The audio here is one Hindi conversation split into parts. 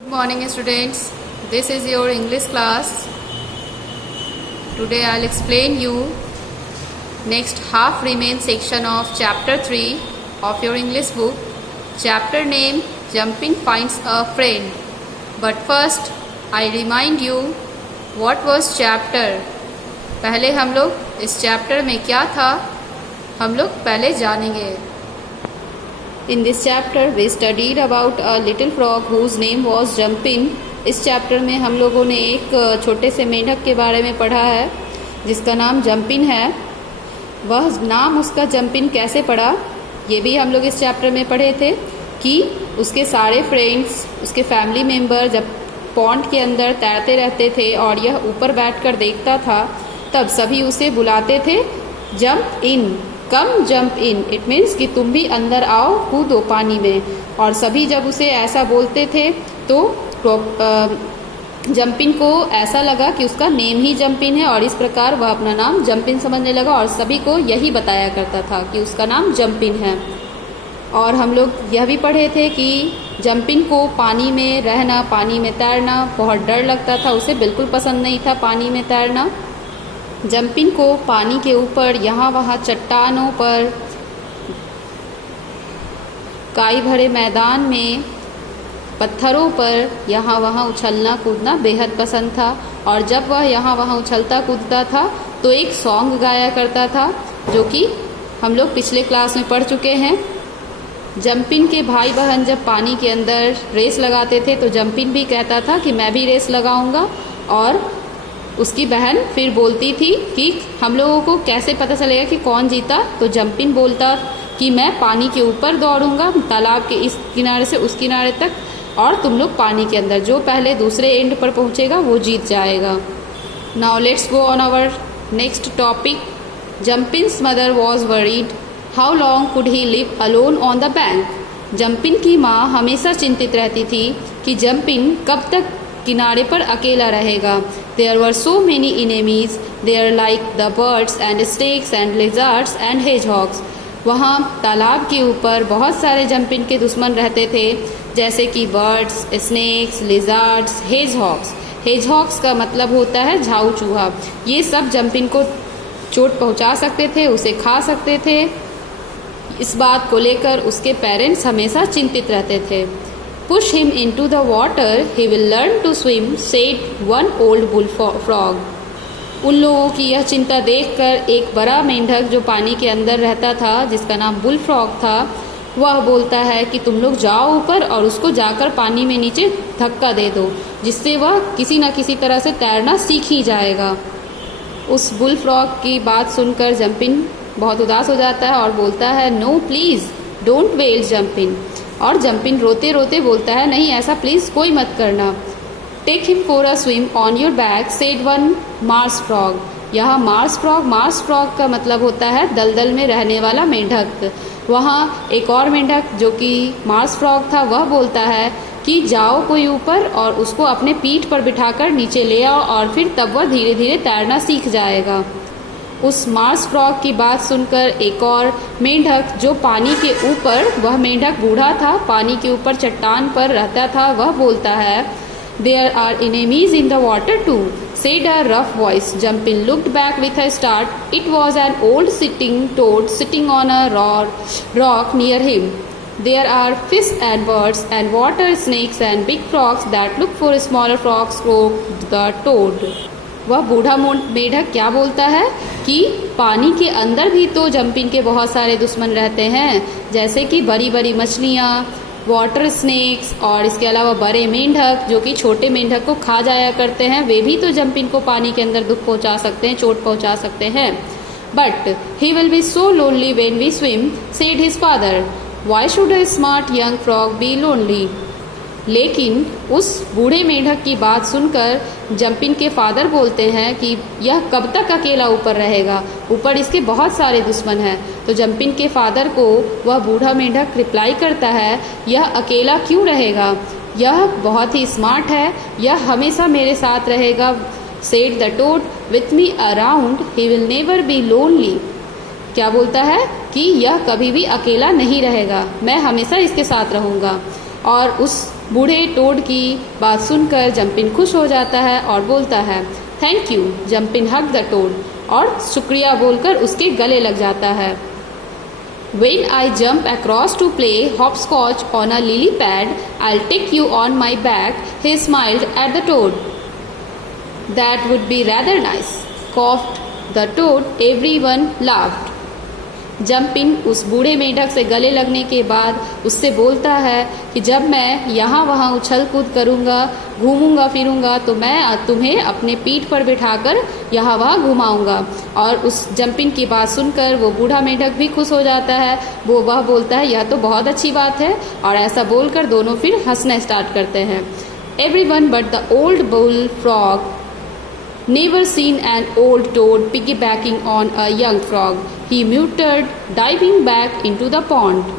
Good morning students, this is your English class. Today I'll explain you next half remain section of chapter 3 of your English book. Chapter name Jumpin finds a friend. But first I remind you what was chapter. पहले हम लोग इस चैप्टर में क्या था हम लोग पहले जानेंगे. In this chapter we studied about a little frog whose name was Jumpin. इस चैप्टर में हम लोगों ने एक छोटे से मेंढक के बारे में पढ़ा है जिसका नाम जम्पिन है. वह नाम उसका जम्पिन कैसे पड़ा ये भी हम लोग इस चैप्टर में पढ़े थे कि उसके सारे फ्रेंड्स उसके फैमिली मेम्बर जब पॉन्ड के अंदर तैरते रहते थे और यह ऊपर बैठकर देखता था तब सभी उसे बुलाते थे jump in, come jump in. It means कि तुम भी अंदर आओ, कूदो पानी में. और सभी जब उसे ऐसा बोलते थे तो जंपिन को ऐसा लगा कि उसका नेम ही जंपिन है और इस प्रकार वह अपना नाम जंपिन समझने लगा और सभी को यही बताया करता था कि उसका नाम जंपिन है. और हम लोग यह भी पढ़े थे कि जंपिन को पानी में रहना, पानी में तैरना बहुत डर लगता था. उसे बिल्कुल पसंद नहीं था पानी में तैरना. जंपिन को पानी के ऊपर यहाँ वहाँ चट्टानों पर, काई भरे मैदान में, पत्थरों पर यहाँ वहाँ उछलना कूदना बेहद पसंद था. और जब वह यहाँ वहाँ उछलता कूदता था तो एक सॉन्ग गाया करता था जो कि हम लोग पिछले क्लास में पढ़ चुके हैं. जंपिन के भाई बहन जब पानी के अंदर रेस लगाते थे तो जंपिन भी कहता था कि मैं भी रेस लगाऊंगा. और उसकी बहन फिर बोलती थी कि हम लोगों को कैसे पता चलेगा कि कौन जीता. तो जंपिन बोलता कि मैं पानी के ऊपर दौड़ूंगा तालाब के इस किनारे से उस किनारे तक और तुम लोग पानी के अंदर, जो पहले दूसरे एंड पर पहुंचेगा वो जीत जाएगा. Now let's go on our next topic. Jumpin's mother was worried. How long could he live alone on the bank. Jumpin की माँ हमेशा चिंतित रहती थी कि जंपिन कब तक किनारे पर अकेला रहेगा. There were so many enemies there like the birds and snakes and lizards and hedgehogs. वहाँ तालाब के ऊपर बहुत सारे जंपिन के दुश्मन रहते थे जैसे कि बर्ड्स, स्नेक्स, लिजार्ड्स, हेजहॉग्स. हेजहॉग्स का मतलब होता है झाऊ चूहा. ये सब जंपिन को चोट पहुँचा सकते थे, उसे खा सकते थे. इस बात को लेकर उसके पेरेंट्स हमेशा चिंतित रहते थे. Push him into the water, he will learn to swim, said one old bullfrog. उन लोगों की यह चिंता देखकर एक बड़ा मेंढक जो पानी के अंदर रहता था जिसका नाम बुलफ्रॉग था वह बोलता है कि तुम लोग जाओ ऊपर और उसको जाकर पानी में नीचे धक्का दे दो जिससे वह किसी न किसी तरह से तैरना सीख ही जाएगा. उस बुलफ्रॉग की बात सुनकर जंपिन बहुत उदास हो जाता है और बोलता है नो प्लीज़ डोंट वेल जंपिन. और जंपिन रोते रोते बोलता है नहीं ऐसा प्लीज़ कोई मत करना. Take him for a swim on your back said one marsh frog. यहाँ मार्स फ्रॉग का मतलब होता है दलदल में रहने वाला मेंढक. वहाँ एक और मेंढक जो कि मार्स फ्रॉग था वह बोलता है कि जाओ कोई ऊपर और उसको अपने पीठ पर बिठाकर नीचे ले आओ और फिर तब वह धीरे धीरे तैरना सीख जाएगा. उस मार्स फ्रॉग की बात सुनकर एक और मेंढक जो पानी के ऊपर, वह मेंढक बूढ़ा था, पानी के ऊपर चट्टान पर रहता था, वह बोलता है there are enemies in the water too, said a rough voice. Jumpin looked back with a start. It was an old sitting toad sitting on a rock near him. There are fish and birds and water snakes and big frogs that look for smaller frogs, croaked the toad. वह बूढ़ा मेंढक क्या बोलता है कि पानी के अंदर भी तो जंपिन के बहुत सारे दुश्मन रहते हैं जैसे कि बड़ी बड़ी मछलियाँ, वाटर स्नेक्स और इसके अलावा बड़े मेंढक जो कि छोटे मेंढक को खा जाया करते हैं. वे भी तो जंपिन को पानी के अंदर दुख पहुंचा सकते हैं, चोट पहुंचा सकते हैं. But he will be so lonely when we swim, said his father. Why should a smart young frog be lonely. लेकिन उस बूढ़े मेंढक की बात सुनकर जंपिन के फादर बोलते हैं कि यह कब तक अकेला ऊपर रहेगा, ऊपर इसके बहुत सारे दुश्मन हैं. तो जंपिन के फादर को वह बूढ़ा मेंढक रिप्लाई करता है यह अकेला क्यों रहेगा, यह बहुत ही स्मार्ट है, यह हमेशा मेरे साथ रहेगा. Said the toad with me around he will never be lonely. क्या बोलता है कि यह कभी भी अकेला नहीं रहेगा, मैं हमेशा इसके साथ रहूँगा. और उस बूढ़े टोड की बात सुनकर जंपिन खुश हो जाता है और बोलता है thank you. Jumpin hug the toad और शुक्रिया बोलकर उसके गले लग जाता है। When I jump across to play hopscotch on a lily pad, I'll take you on my back, he smiled at the toad. That would be rather nice, coughed the toad. Everyone laughed. जंपिन उस बूढ़े मेंढक से गले लगने के बाद उससे बोलता है कि जब मैं यहाँ वहाँ उछल कूद करूँगा, घूमूंगा फिरूंगा तो मैं तुम्हें अपने पीठ पर बिठाकर यहाँ वहाँ घुमाऊंगा। और उस जंपिन की बात सुनकर वो बूढ़ा मेंढक भी खुश हो जाता है। वह बोलता है यह तो बहुत अच्छी बात है, और ऐसा बोलकर दोनों फिर हंसना स्टार्ट करते हैं। Everyone but the old bullfrog never seen an old toad piggybacking on a young frog. He muttered, diving back into the pond.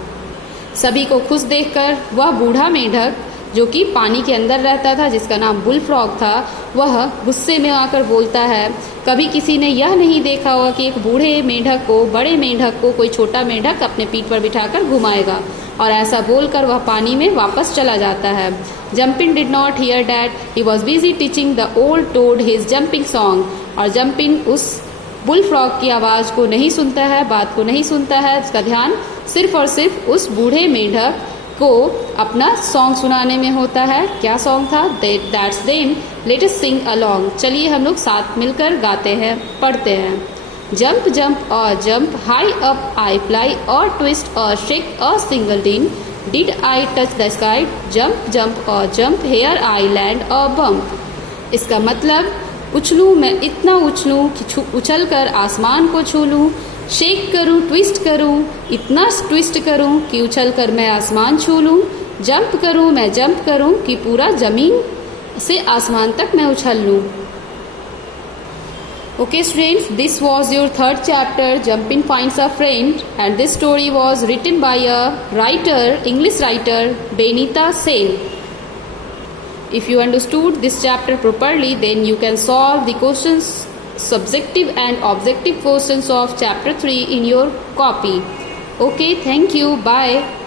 सभी को खुश देखकर वह बूढ़ा मेंढक जो कि पानी के अंदर रहता था, जिसका नाम बुल फ्रॉग था, वह गुस्से में आकर बोलता है कभी किसी ने यह नहीं देखा होगा कि एक बूढ़े मेंढक को बड़े मेंढक को कोई छोटा मेंढक अपने पीठ पर बिठाकर घुमाएगा। और ऐसा बोलकर वह पानी में वापस चला जाता है। Jumpin did not hear that, he was busy teaching the old toad his jumping song. और जंपिन उस बुल फ्रॉग की आवाज़ को नहीं सुनता है, बात को नहीं सुनता है। उसका ध्यान सिर्फ और सिर्फ उस बूढ़े मेंढक को अपना सॉन्ग सुनाने में होता है। क्या सॉन्ग था? That's them, let us sing along. चलिए हम लोग साथ मिलकर गाते हैं, पढ़ते हैं। जंप जंप और jump, high up I fly, और ट्विस्ट और shake a single din, did I touch the sky, jump jump और jump, here I land a bump. इसका मतलब उछलूँ मैं इतना उछलूँ कि उछल कर आसमान को छू लूँ, शेक करूँ ट्विस्ट करूँ इतना ट्विस्ट करूँ कि उछल कर मैं आसमान छू लूँ, जंप करूँ मैं जंप करूँ कि पूरा ज़मीन से आसमान तक मैं उछल लूँ। Okay students, this was your third chapter, Jumpin Finds a Friend, and this story was written by a writer, English writer, Benita Sale. If you understood this chapter properly, then you can solve the questions, subjective and objective questions of chapter 3 in your copy. Okay, thank you, bye.